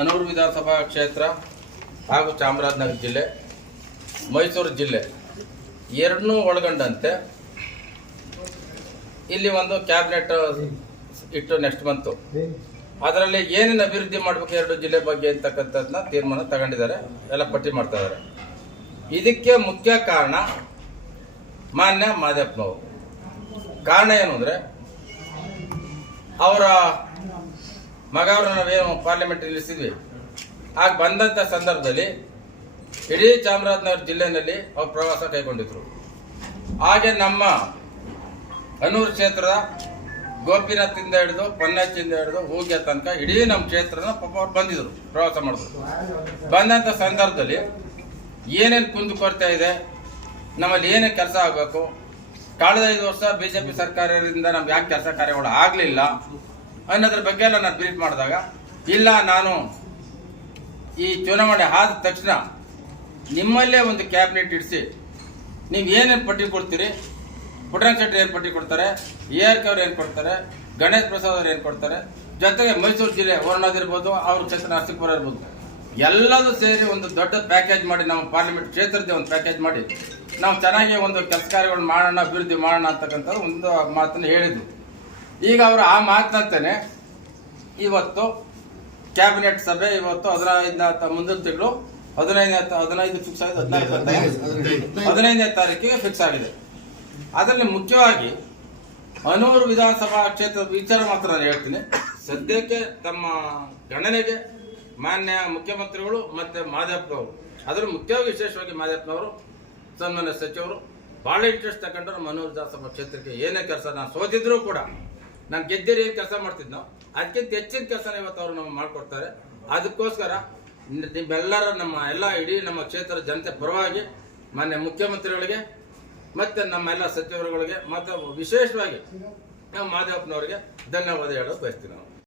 ಅನೂರು ವಿಧಾನಸಭಾ ಕ್ಷೇತ್ರ ಹಾಗೂ ಚಾಮರಾಜನಗರ ಜಿಲ್ಲೆ, ಮೈಸೂರು ಜಿಲ್ಲೆ ಎರಡನ್ನೂ ಒಳಗೊಂಡಂತೆ ಇಲ್ಲಿ ಒಂದು ಕ್ಯಾಬಿನೆಟ್ ಇಟ್ಟು ನೆಕ್ಸ್ಟ್ ಮಂತು ಅದರಲ್ಲಿ ಏನೇನು ಅಭಿವೃದ್ಧಿ ಮಾಡಬೇಕು ಎರಡು ಜಿಲ್ಲೆ ಬಗ್ಗೆ ಅಂತಕ್ಕಂಥದ್ದನ್ನ ತೀರ್ಮಾನ ತಗೊಂಡಿದ್ದಾರೆ, ಎಲ್ಲ ಪಟ್ಟಿ ಮಾಡ್ತಾ ಇದ್ದಾರೆ. ಇದಕ್ಕೆ ಮುಖ್ಯ ಕಾರಣ ಮಾನ್ಯ ಮಾದೇಪ್ಪನವರು ಕಾರಣ ಏನು ಅಂದರೆ, ಅವರ ಮಗ ಅವ್ರನ್ನ ನಾವೇನು ಪಾರ್ಲಿಮೆಂಟ್ ನಿಲ್ಲಿಸಿದ್ವಿ ಆಗ ಬಂದಂಥ ಸಂದರ್ಭದಲ್ಲಿ ಇಡೀ ಚಾಮರಾಜನಗರ ಜಿಲ್ಲೆಯಲ್ಲಿ ಅವ್ರು ಪ್ರವಾಸ ಕೈಗೊಂಡಿದ್ರು. ಹಾಗೆ ನಮ್ಮ ಅನೂರು ಕ್ಷೇತ್ರದ ಗೋಪಿನಾಥಿಂದ ಹಿಡಿದು ಪನ್ನಾಚಿಂದ ಹಿಡಿದು ಹೂಗೆ ತನಕ ಇಡೀ ನಮ್ಮ ಕ್ಷೇತ್ರನ ಪಾಪ ಅವ್ರು ಬಂದಿದ್ರು, ಪ್ರವಾಸ ಮಾಡಿದ್ರು. ಬಂದಂಥ ಸಂದರ್ಭದಲ್ಲಿ ಏನೇನು ಕುಂದು ಕೊರತೆ ಇದೆ, ನಮ್ಮಲ್ಲಿ ಏನೇನು ಕೆಲಸ ಆಗಬೇಕು, ಕಳೆದ ಐದು ವರ್ಷ ಬಿ ಜೆ ಪಿ ಸರ್ಕಾರದಿಂದ ನಮ್ಗೆ ಯಾಕೆ ಕೆಲಸ ಕಾರ್ಯಗಳು ಆಗಲಿಲ್ಲ ಅನ್ನೋದ್ರ ಬಗ್ಗೆ ಎಲ್ಲ ನಾನು ಬ್ರೀಫ್ ಮಾಡಿದಾಗ, ಇಲ್ಲ, ನಾನು ಈ ಚುನಾವಣೆ ಆದ ತಕ್ಷಣ ನಿಮ್ಮಲ್ಲೇ ಒಂದು ಕ್ಯಾಬಿನೆಟ್ ಇಡಿಸಿ, ನೀವು ಏನೇನು ಪಟ್ಟಿ ಕೊಡ್ತೀರಿ? ಪುಟ್ಟರಂಗ ಶೆಟ್ಟಿ ಏನು ಪಟ್ಟಿ ಕೊಡ್ತಾರೆ? ಎ ಆರ್ ಕೆ ಅವ್ರು ಏನು ಕೊಡ್ತಾರೆ? ಗಣೇಶ್ ಪ್ರಸಾದ್ ಅವ್ರು ಏನು ಕೊಡ್ತಾರೆ? ಜೊತೆಗೆ ಮೈಸೂರು ಜಿಲ್ಲೆ ವರ್ಣದಿರ್ಬೋದು ಅವ್ರ ಕ್ಷೇತ್ರ ನರಸೀಪುರ ಇರ್ಬೋದು. ಎಲ್ಲದೂ ಸೇರಿ ಒಂದು ದೊಡ್ಡ ಪ್ಯಾಕೇಜ್ ಮಾಡಿ ನಾವು ಪಾರ್ಲಿಮೆಂಟ್ ಕ್ಷೇತ್ರದ ಒಂದು ಪ್ಯಾಕೇಜ್ ಮಾಡಿ, ನಾವು ಚೆನ್ನಾಗಿ ಒಂದು ಕೆಲಸ ಕಾರ್ಯಗಳು ಮಾಡೋಣ, ಅಭಿವೃದ್ಧಿ ಮಾಡೋಣ ಅಂತಕ್ಕಂಥ ಒಂದು ಮಾತನ್ನು ಹೇಳಿದ್ರು. ಈಗ ಅವರು ಆ ಮಾತಿನಂತೆಯೇ ಇವತ್ತು ಕ್ಯಾಬಿನೆಟ್ ಸಭೆ ಇವತ್ತು ಹದಿನೈದನೇ ಮುಂದಿನ ತಿಂಗಳು ಹದಿನೈದನೇ ಹದಿನೈದು ಫಿಕ್ಸ್ ಆಗಿದೆ ಹದಿನೈದು ಹದಿನೈದು. ಹದಿನೈದನೇ ತಾರೀಕಿಗೆ ಫಿಕ್ಸ್ ಆಗಿದೆ. ಅದರಲ್ಲಿ ಮುಖ್ಯವಾಗಿ ಅನೂರು ವಿಧಾನಸಭಾ ಕ್ಷೇತ್ರದ ವಿಚಾರ ಮಾತ್ರ ನಾನು ಹೇಳ್ತೀನಿ. ಸದ್ಯಕ್ಕೆ ತಮ್ಮ ಗಣನೆಗೆ ಮಾನ್ಯ ಮುಖ್ಯಮಂತ್ರಿಗಳು ಮತ್ತೆ ಮಾದೇಪ್ಪನವರು ಅದರ ಮುಖ್ಯವಾಗಿ ವಿಶೇಷವಾಗಿ ಮಾದೇಪ್ಪನವರು ಸನ್ಮಾನ್ಯ ಸಚಿವರು ಭಾಳ ಇಂಟ್ರೆಸ್ಟ್ ತಗೊಂಡು ನಮ್ಮ ಅನೂರು ವಿಧಾನಸಭಾ ಕ್ಷೇತ್ರಕ್ಕೆ ಏನೇ ಕೆಲಸ ನಾನು ಸೋತಿದ್ರು ಕೂಡ ನಾನು ಗೆದ್ದರೆ ಏನು ಕೆಲಸ ಮಾಡ್ತಿದ್ನೋ ಅದಕ್ಕಿಂತ ಹೆಚ್ಚಿನ ಕೆಲಸನ ಇವತ್ತು ಅವರು ನಮ್ಗೆ ಮಾಡಿಕೊಡ್ತಾರೆ. ಅದಕ್ಕೋಸ್ಕರ ನಿಮ್ಮೆಲ್ಲರ ನಮ್ಮ ಎಲ್ಲ ಇಡೀ ನಮ್ಮ ಕ್ಷೇತ್ರದ ಜನತೆ ಪರವಾಗಿ ಮಾನ್ಯ ಮುಖ್ಯಮಂತ್ರಿಗಳಿಗೆ ಮತ್ತು ನಮ್ಮ ಎಲ್ಲ ಸಚಿವರುಗಳಿಗೆ ಮತ್ತು ವಿಶೇಷವಾಗಿ ನಮ್ಮ ಮಾದೇವಪ್ಪನವರಿಗೆ ಧನ್ಯವಾದ ಹೇಳೋದು ಬಯಸ್ತೀನಿ ನಾವು